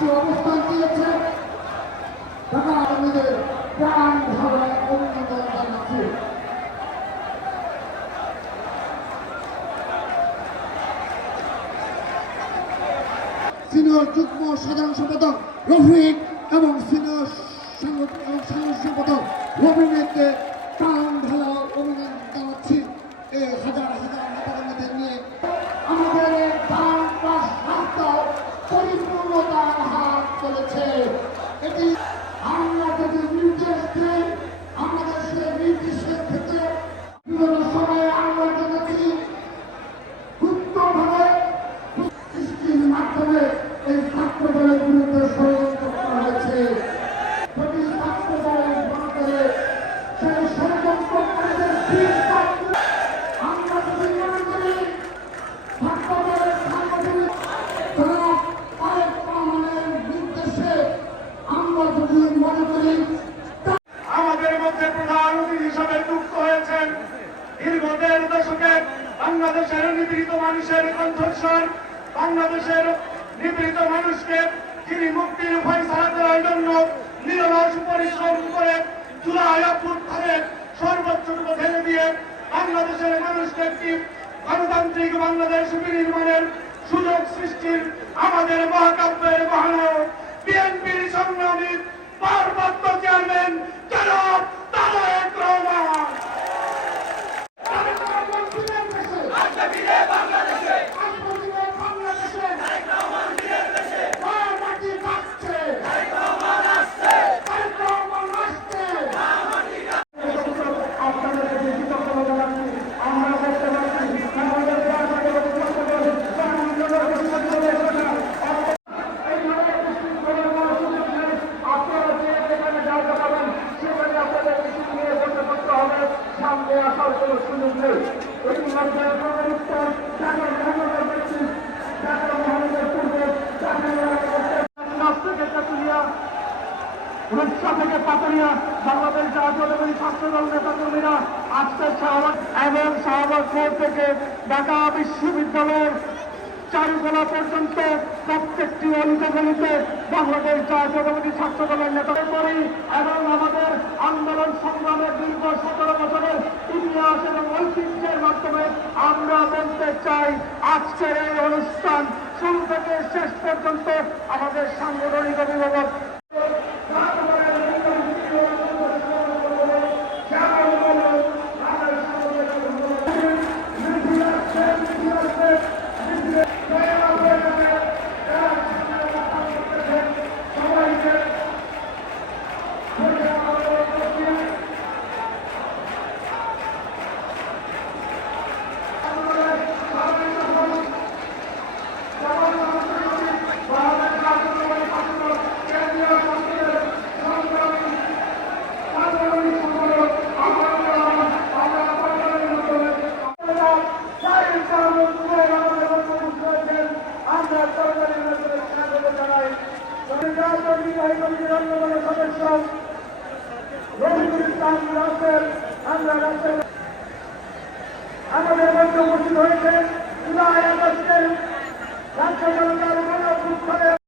পাশে অবস্থান দিয়েছে ঢাকা আর্মিদের প্রাণ ঢালা অভিনন্দন জানাচ্ছি। সিনিয়র যুগ্ম সাধারণ সম্পাদক রফিক এবং সিনিয়র সাধারণ সম্পাদক রবিনকে প্রাণ ঢালা অভিনন্দন জানাচ্ছি। এই হাজার হাজার নেতাকর্মীদের নিয়ে আমাদের দান প্লাস হাতটাও পরিপূর্ণতার হাত চলেছে। এটি আমরা যদি নির্দেশ দিই আমাদের সে নির্দেশের ক্ষেত্রে বিভিন্ন সময়ে আমরা দেখেছি গুপ্তভাবে সৃষ্টির মাধ্যমে এই ছাত্র দলের বিরুদ্ধে ষড়যন্ত্র করা হয়েছে। যদি ছাত্র দলের বিরুদ্ধে সেই ষড়যন্ত্রকারীদের আমরা যদি মনে করি ছাত্র দলের সাংগঠনিক নির্দেশে আমরা যদি মনে করি আমাদের মধ্যে প্রধান অতিথি হিসাবে যুক্ত হয়েছেন দীর্ঘ ১.৫ দশকে বাংলাদেশের নিপীড়িত মানুষের কণ্ঠস্বর, বাংলাদেশের নিপীড়িত মানুষকে যিনি মুক্তির ফয়সালা দেওয়ার জন্য নিরলস পরিশ্রম করে জুলাই অভ্যুত্থানে সর্বোচ্চটুকু ঢেলে দিয়ে বাংলাদেশের মানুষকে একটি গণতান্ত্রিক বাংলাদেশ বিনির্মাণের সুযোগ সৃষ্টির আমাদের মহাকাব্যের বাহন বিএনপির সংগ্রামী ভারপ্রাপ্ত চেয়ারম্যান জনাব তারেক রহমান। সামনে আসার কোন সুযোগ নেই। উড়িষ্যা থেকে পাতুরিয়া বাংলাদেশ জাতীয়তাবাদী ছাত্রদল নেতাকর্মীরা আজকে শাহবাগ এবং শাহবাগ মোড় থেকে ঢাকা বিশ্ববিদ্যালয়ের চারুকলা পর্যন্ত প্রত্যেকটি অলিতে বাংলাদেশ জাতীয়তাবাদী ছাত্র দলের নেতাদের করি এবং আমাদের আন্দোলন সংগ্রামের দীর্ঘ ১৭ বছরের ইতিহাস এবং ঐতিহ্যের মাধ্যমে আমরা বলতে চাই আজকের এই অনুষ্ঠান শুরু থেকে শেষ পর্যন্ত আমাদের সাংগঠনিক অভিভাবক আমাদের মধ্যে উপস্থিত হয়েছে জুলাই আগস্টের রাজ্য